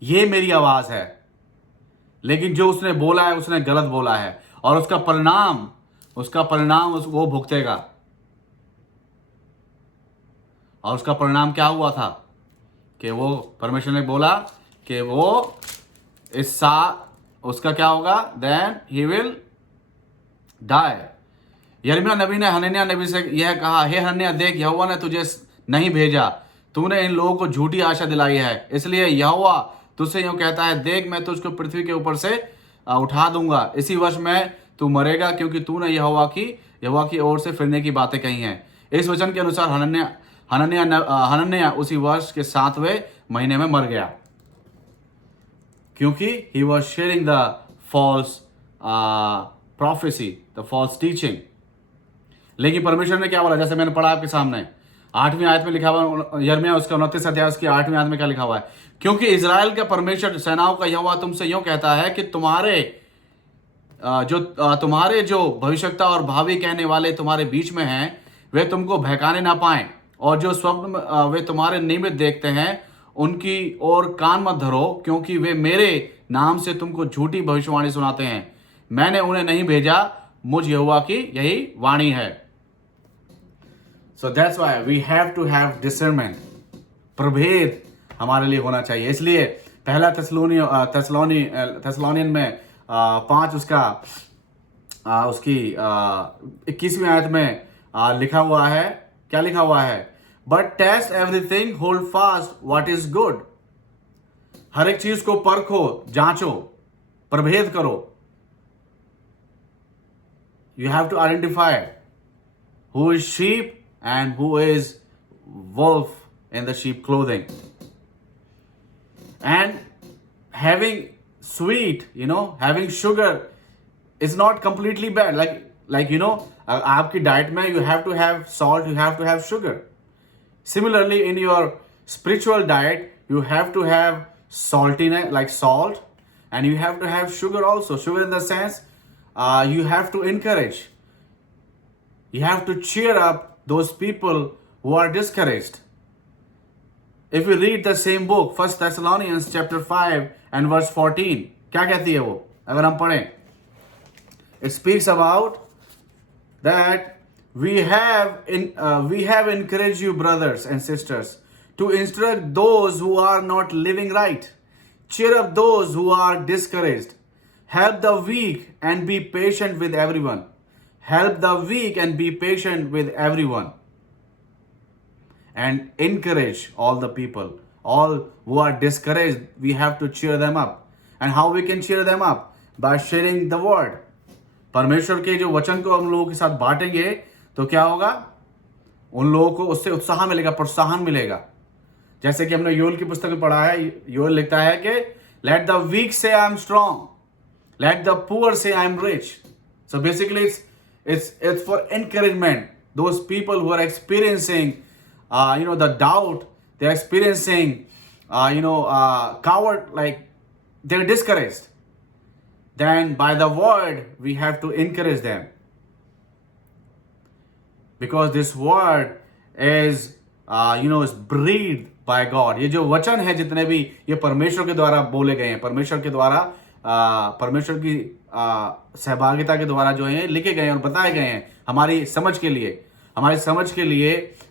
ये मेरी आवाज है. लेकिन जो उसने बोला है, उसने गलत बोला है, और उसका परिणाम वो भुगतेगा. और उसका परिणाम क्या हुआ था कि वो परमेश्वर ने बोला कि वो उसका क्या होगा, देन ही विल डाई. यिर्मयाह नबी ने हनन्याह नबी से यह कहा, हे हनन्याह, देख यहोवा ने तुझे नहीं भेजा, तूने इन लोगों को झूठी आशा दिलाई है, इसलिए यहोवा तुझसे यूं कहता है, देख मैं तुझको पृथ्वी के ऊपर से उठा दूंगा, इसी वर्ष में तू मरेगा, क्योंकि तूने यहोवा की ओर से फिरने की बातें कही हैं। इस वचन के अनुसार हनन्याह उसी वर्ष के 7वें महीने में मर गया, क्योंकि he was sharing the false prophecy, the false teaching। लेकिन परमेश्वर ने क्या बोला, जैसे मैंने पढ़ा आपके सामने 8वीं आयत में लिखा हुआ, यिर्मयाह उसका 29 अध्याय उसकी 8वीं आयत में क्या लिखा हुआ है, क्योंकि इजराइल का परमेश्वर सेनाओं का यहोवा तुमसे यूं कहता है कि तुम्हारे जो भविष्यता और भावी कहने वाले तुम्हारे बीच में हैं, वे तुमको बहकाने ना पाएं, और जो स्वप्न वे तुम्हारे निमित्त देखते हैं उनकी ओर कान मत धरो, क्योंकि वे मेरे नाम से तुमको झूठी भविष्यवाणी सुनाते हैं। मैंने उन्हें नहीं भेजा, मुझ यहोवा की यही वाणी है। So that's why we have to have discernment. प्रभेद हमारे लिए होना चाहिए। इसलिए पहला थेसलोनियन में 5 उसकी 21वीं आयत में लिखा हुआ है, क्या लिखा हुआ है, but test everything, hold fast what is good. हर एक चीज को परखो, जांचो, प्रभेद करो। You have to identify who is sheep and who is wolf in the sheep clothing. And having sweet, having sugar is not completely bad. Like आपकी diet में you have to have salt, you have to have sugar. Similarly, in your spiritual diet, you have to have saltiness, like salt, and you have to have sugar also. Sugar in the sense, you have to encourage. You have to cheer up those people who are discouraged. If we read the same book, 1 Thessalonians chapter 5 and verse 14, क्या कहती है वो, अगर हम पढ़ें, it speaks about that we have encouraged you, brothers and sisters, to instruct those who are not living right, cheer up those who are discouraged, help the weak and be patient with everyone. Help the weak and be patient with everyone. And encourage all the people, all who are discouraged, we have to cheer them up. And how we can cheer them up? By sharing the word. परमेश्वर के जो वचन को हम लोगों के साथ बांटेंगे तो क्या होगा, उन लोगों को उससे उत्साह मिलेगा, प्रोत्साहन मिलेगा। जैसे कि हमने योएल की पुस्तक में पढ़ा है, योएल लिखता है कि let the weak say I am strong, let the poor say I am rich. So basically it's for encouragement. Those people who are experiencing the doubt, they're experiencing, coward, like they're discouraged. Then by the word, we have to encourage them. Because this word is, is breathed by God. ये जो वचन है जितने भी, ये परमेश्वर के द्वारा बोले गए हैं, परमेश्वर के द्वारा, परमेश्वर की सहभागिता के द्वारा जो है लिखे गए हैं और बताए गए हैं हमारी समझ के लिए,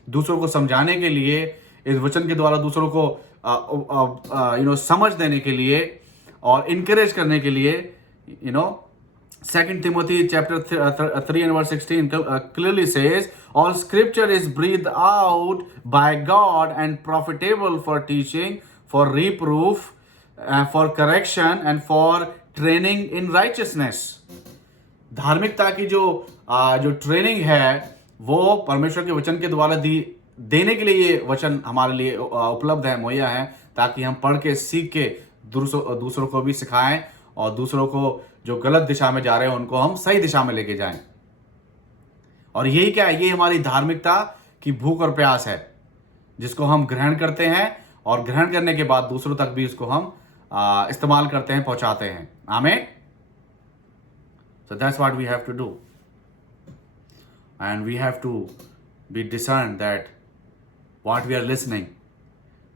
दूसरों को समझाने के लिए, इस वचन के द्वारा दूसरों को समझ देने के लिए और इनकरेज करने के लिए। 2 Timothy chapter 3 and verse 16 clearly says, all scripture is breathed out by God and profitable for teaching, for reproof, for correction and for training in righteousness. धार्मिकता की जो ट्रेनिंग है वो परमेश्वर के वचन के द्वारा देने के लिए ये वचन हमारे लिए उपलब्ध है, मुहैया है, ताकि हम पढ़ के सीख के दूसरों को भी सिखाएं और दूसरों को जो गलत दिशा में जा रहे हैं उनको हम सही दिशा में लेके जाएं। और यही क्या है, ये हमारी धार्मिकता की भूख और प्यास है, जिसको हम ग्रहण करते हैं और ग्रहण करने के बाद दूसरों तक भी इसको हम इस्तेमाल करते हैं, पहुंचाते हैं। आमीन। So that's what we have to do. And we have to be discerned that what we are listening,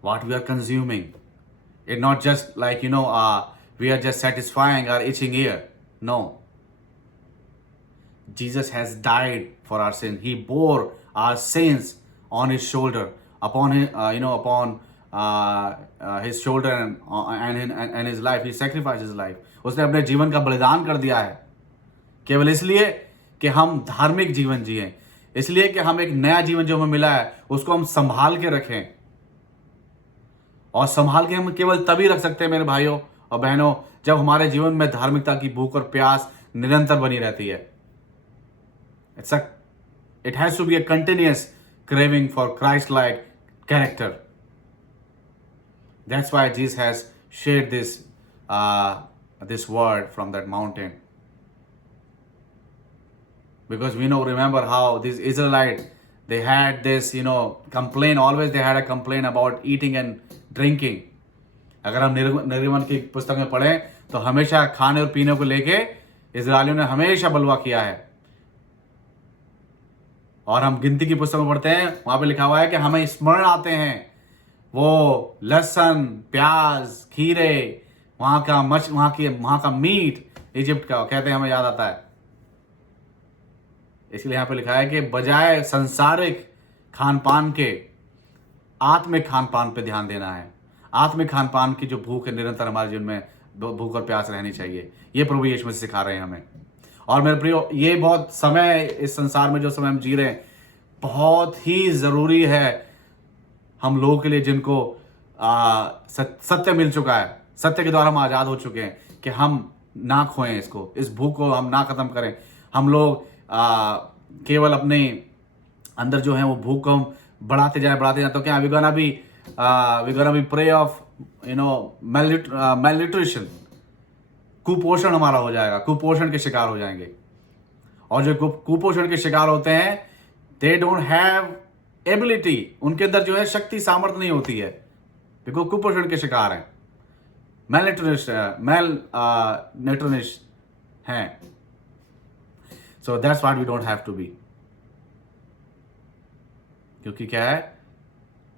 what we are consuming, it's not just like, we are just satisfying our itching ear. No. Jesus has died for our sin. He bore our sins on his shoulder, upon his, upon his shoulder and his life. He sacrificed his life. उसने अपने जीवन का बलिदान कर दिया है, केवल इसलिए कि हम धार्मिक जीवन जिएं, इसलिए कि हम एक नया जीवन जो हमें मिला है उसको हम संभाल के रखें, और संभाल के हम केवल तभी रख सकते हैं मेरे भाइयों और बहनों, जब हमारे जीवन में धार्मिकता की भूख और प्यास निरंतर बनी रहती है. It's a It has to be a continuous craving for Christ-like character. That's why Jesus has shared this word from that mountain. Because we know, remember how these Israelites, they had this, complaint. Always they had a complaint about eating and drinking. अगर हम निर्गमन की पुस्तक में पढ़ें तो हमेशा खाने और पीने को लेके इजरायलियों ने हमेशा बलवा किया है. और हम गिनती की पुस्तक में पढ़ते हैं, वहां पे लिखा हुआ है कि हमें स्मरण आते हैं वो लहसुन, प्याज, खीरे, वहां का मीट इजिप्ट का, कहते हैं, हमें याद आता है. इसलिए यहां पे लिखा है कि बजाय संसारिक खान पान के आत्मिक खान पान पे ध्यान देना है. आत्मिक खान पान की जो भूख है निरंतर हमारे जीवन में भूख और प्यास रहनी चाहिए. ये प्रभु यीशु मसीह सिखा रहे हैं हमें. और मेरे प्रियो, ये बहुत समय, इस संसार में जो समय हम जी रहे हैं, बहुत ही ज़रूरी है हम लोगों के लिए, जिनको सत्य मिल चुका है, सत्य के द्वारा हम आज़ाद हो चुके हैं, कि हम ना खोएं इसको, इस भूख को हम ना ख़त्म करें. हम लोग केवल अपने अंदर जो है वो भूख को हम बढ़ाते जाए. तो क्या we gonna be prey of malnutrition. कुपोषण हमारा हो जाएगा, कुपोषण के शिकार हो जाएंगे. और जो कुपोषण के शिकार होते हैं, दे डोंट हैव एबिलिटी, उनके अंदर जो है शक्ति, सामर्थ्य नहीं होती है, बिकॉज कुपोषण के शिकार हैं, malnutrition हैं. So that's what we don't have to be. क्योंकि क्या है,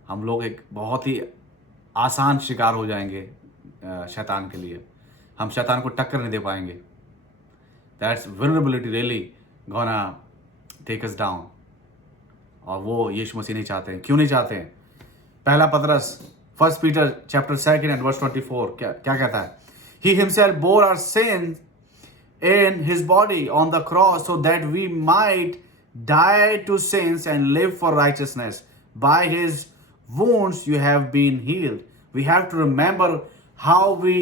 हम लोग एक बहुत ही आसान शिकार हो जाएंगे शैतान के लिए. हम शैतान को टक्कर नहीं दे पाएंगे. That's vulnerability really gonna take us down. और वो यीशु मसीह नहीं चाहते हैं. क्यों नहीं चाहते हैं? पहला पतरस 1 Peter chapter 2 and verse 24 क्या कहता है? He himself bore our sins in his body on the cross so that we might die to sins and live for righteousness. By his wounds you have been healed. We have to remember how we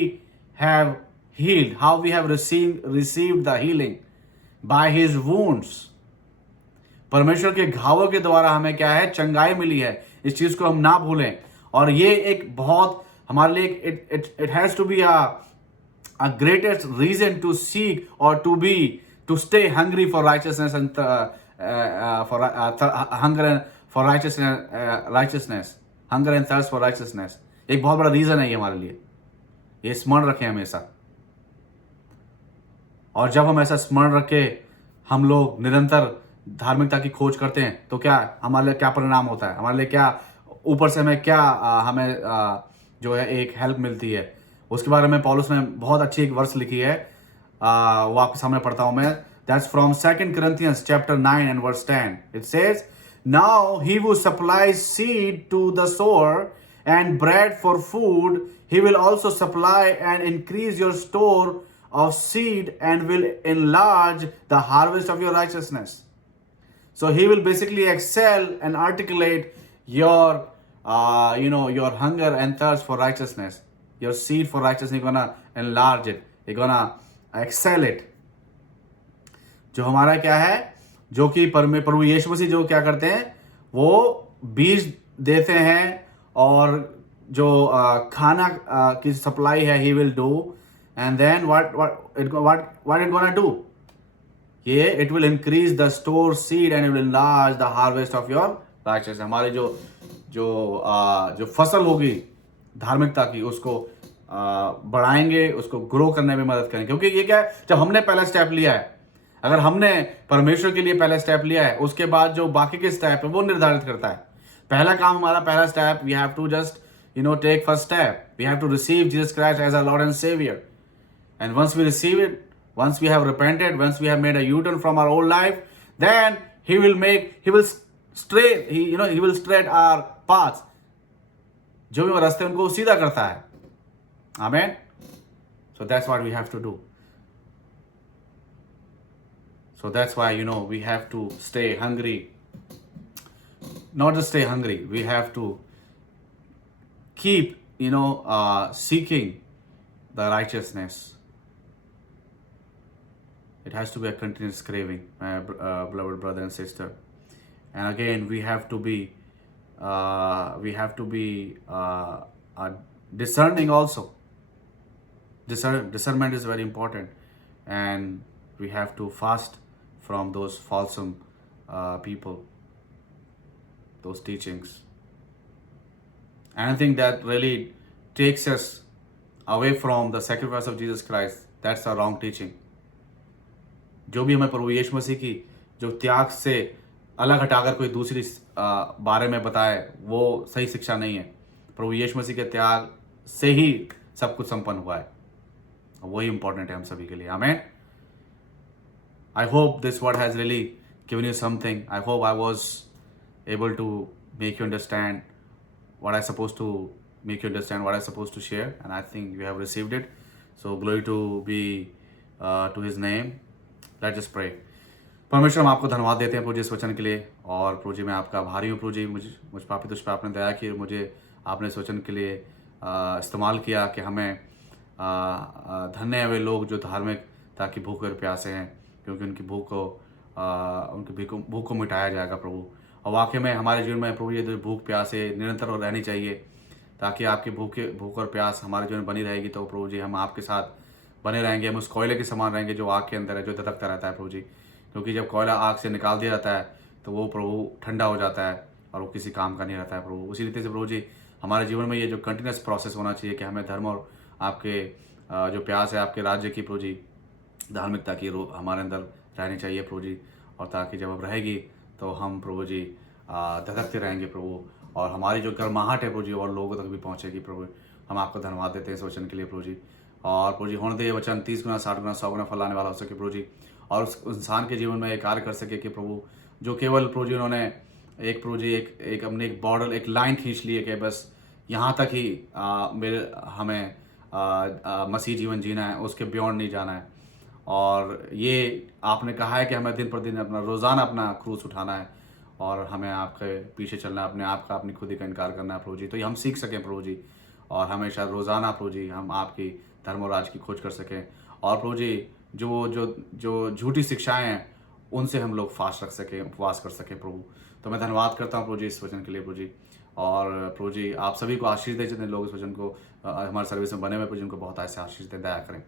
have healed, how we have received the healing by his wounds. परमेश्वर के घावों के द्वारा हमें क्या है, चंगाई मिली है. इस चीज को हम ना भूलें. और ये एक बहुत हमारे लिए it has to be a greatest reason to seek or to stay hungry for righteousness and hunger for righteousness, hunger and thirst for righteousness. एक बहुत बड़ा रीजन है ये हमारे लिए. ये स्मरण रखें हमेशा. और जब हम ऐसा स्मरण रखे, हम लोग निरंतर धार्मिकता की खोज करते हैं, तो क्या हमारे लिए क्या परिणाम होता है, हमारे लिए क्या ऊपर से हमें क्या जो है एक हेल्प मिलती है. उसके बारे में पौलुस ने बहुत अच्छी एक वर्स लिखी है, वो आपके सामने पढ़ता हूं मैं. That's from 2 Corinthians chapter 9 and verse 10. It says, now he who supplies seed to the sower and bread for food, he will also supply and increase your store of seed and will enlarge the harvest of your righteousness. So he will basically excel and articulate your your hunger and thirst for righteousness. Your seed for righteousness, he's gonna enlarge it. He's gonna excel it. जो हमारा क्या है, जो कि प्रभु यीशु मसीह जो क्या करते हैं, वो बीज देते हैं, और जो खाना की सप्लाई है, he will do. And then what it gonna do? It will increase the store seed and it will enlarge the harvest of your righteousness. हमारे जो फसल होगी धार्मिकता की, उसको बढ़ाएंगे, उसको ग्रो करने में मदद करेंगे. क्योंकि ये क्या है, जब हमने पहला स्टेप लिया है, अगर हमने परमेश्वर के लिए पहला स्टेप लिया है, उसके बाद जो बाकी के स्टेप है वो निर्धारित करता है. पहला काम हमारा, पहला step, we have to just take first step. We have to receive Jesus Christ as our Lord and Savior. And once we receive it, once we have repented, once we have made a U-turn from our old life, then he will straight our paths. जो भी रास्ते उनको सीधा करता है. Amen. So that's what we have to do. So that's why we have to stay hungry. Not just stay hungry, we have to keep seeking the righteousness. It has to be a continuous craving, my beloved brother and sister. And again, we have to be discerning also. Discernment is very important, and we have to fast from those falsome people, those teachings. Anything that really takes us away from the sacrifice of Jesus Christ, that's a wrong teaching. जो भी हमें प्रभु यीशु मसीह की जो त्याग से अलग हटाकर कोई दूसरी बारे में बताए, वो सही शिक्षा नहीं है. प्रभु यीशु मसीह के त्याग से ही सब कुछ संपन्न हुआ है. वही इंपॉर्टेंट है हम सभी के लिए. आमीन. I hope this word has really given you something. I hope I was able to make you understand what I supposed to make you understand what I supposed to share, and I think you have received it. So glory to be to His name. Let's just pray. परमेश्वर, हम आपको धन्यवाद देते हैं प्रभु जी इस वचन के लिए, और प्रभु जी मैं आपका आभारी हूँ प्रभु जी. मुझ पापी तुझ पर आपने दया की, मुझे आपने इस वचन के लिए इस्तेमाल किया कि हमें धन्य है वे लोग जो धार्मिकता की भूख और प्यासे हैं, क्योंकि उनकी भूख को मिटाया जाएगा प्रभु. और वाकई में हमारे जीवन में प्रभु ये जो भूख प्यास है निरंतर रहनी चाहिए, ताकि आपकी भूख और प्यास हमारे जीवन में बनी रहेगी तो प्रभु जी हम आपके साथ बने रहेंगे. हम उस कोयले के समान रहेंगे जो आग के अंदर है, जो धधकता रहता है प्रभु जी. क्योंकि जब कोयला आग से निकाल दिया जाता है तो वो प्रभु ठंडा हो जाता है और वो किसी काम का नहीं रहता है प्रभु. उसी रीति से प्रभु जी हमारे जीवन में ये जो कंटिन्यूस प्रोसेस होना चाहिए कि हमें धर्म और आपके जो प्यास है आपके राज्य की प्रभु जी, धार्मिकता की हमारे अंदर रहनी चाहिए प्रभु जी. और ताकि जब अब रहेगी तो हम प्रभु जी धधकते रहेंगे प्रभु, और हमारी जो गर्माहट है प्रभु जी और लोगों तक भी पहुँचेगी प्रभु. हम आपको धन्यवाद देते हैं इस वचन के लिए प्रभु जी. और प्रभु जी होने दे ये वचन 30 गुना 60 गुना 100 गुना फल लाने वाला हो सके प्रभु जी, और उस इंसान के जीवन में एक कार्य कर सके कि प्रभु जो केवल प्रभु जी उन्होंने एक प्रभु जी एक अपने एक बॉर्डर एक लाइन खींच ली है कि बस यहाँ तक ही हमें मसीह जीवन जीना है, उसके बियॉन्ड नहीं जाना है. और ये आपने कहा है कि हमें दिन पर दिन अपना रोज़ाना अपना क्रूस उठाना है और हमें आपके पीछे चलना है, अपने आप का अपनी खुद ही का इनकार करना है प्रभु जी. तो ये हम सीख सकें प्रभु जी, और हमेशा रोज़ाना प्रभु जी हम आपकी धर्म और राज की खोज कर सकें. और प्रभु जी जो झूठी शिक्षाएं हैं उनसे हम लोग फास्ट रख सकें, उपवास कर सकें प्रभु. तो मैं धन्यवाद करता हूँ प्रभु जी इस वचन के लिए प्रभु जी. और प्रभु जी आप सभी को आशीष दें जितने लोग इस वचन को हमारे सर्विस में बने हुए प्रभु जी, उनको बहुत ऐसे आशीष दें, दया करें.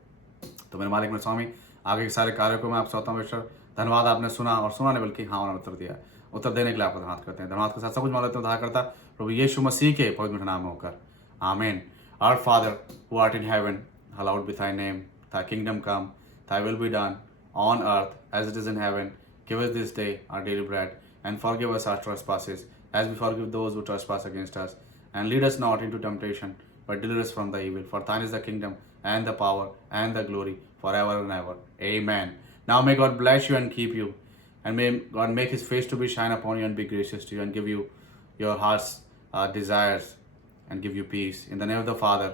तो मेरे मालिक मेरे स्वामी आगे के सारे कार्यों को मैं आपसे होता हूँ ईश्वर. धन्यवाद आपने सुना, और सुना नहीं बल्कि हाँ उन्होंने उत्तर दिया. उत्तर देने के लिए आपको धन्यवाद करते हैं. धन्यवाद के साथ सब कुछ मान लेते हैं उद्धार करता प्रभु यीशु मसीह के पवित्र नाम में होकर. आमीन. Our Father who art in heaven, hallowed be thy name. Thy kingdom come, thy will be done on earth as it is in heaven. Give us this day our daily bread, and forgive us our trespasses as we forgive those who trespass against us. And lead us not into temptation, but deliver us from the evil. For thine is the kingdom and the power and the glory forever and ever. Amen. Now may God bless you and keep you, and may God make his face to be shine upon you and be gracious to you, and give you your heart's desires, and give you peace. In the name of the Father,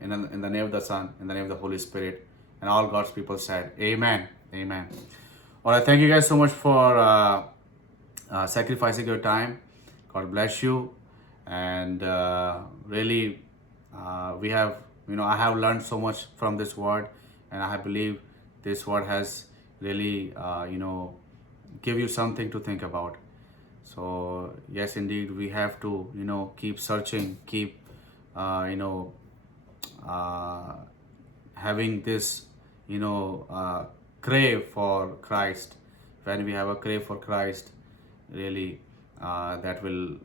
in the name of the Son, in the name of the Holy Spirit. And all God's people said, Amen. Amen. All right, thank you guys so much for sacrificing your time. God bless you. And really, we have, I have learned so much from this word, and I believe this word has really, give you something to think about. So yes, indeed, we have to, keep searching, keep, having this, crave for Christ. When we have a crave for Christ, really, that will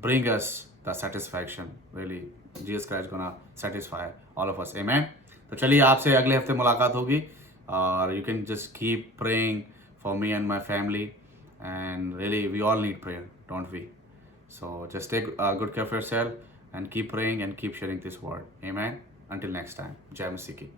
bring us the satisfaction. Really, Jesus Christ is gonna satisfy all of us. Amen. तो चलिए आपसे अगले हफ्ते मुलाकात होगी, और you can just keep praying for me and my family. And really, we all need prayer, don't we? So just take good care of yourself and keep praying and keep sharing this word. Amen. Until next time. Jai Masih Ki.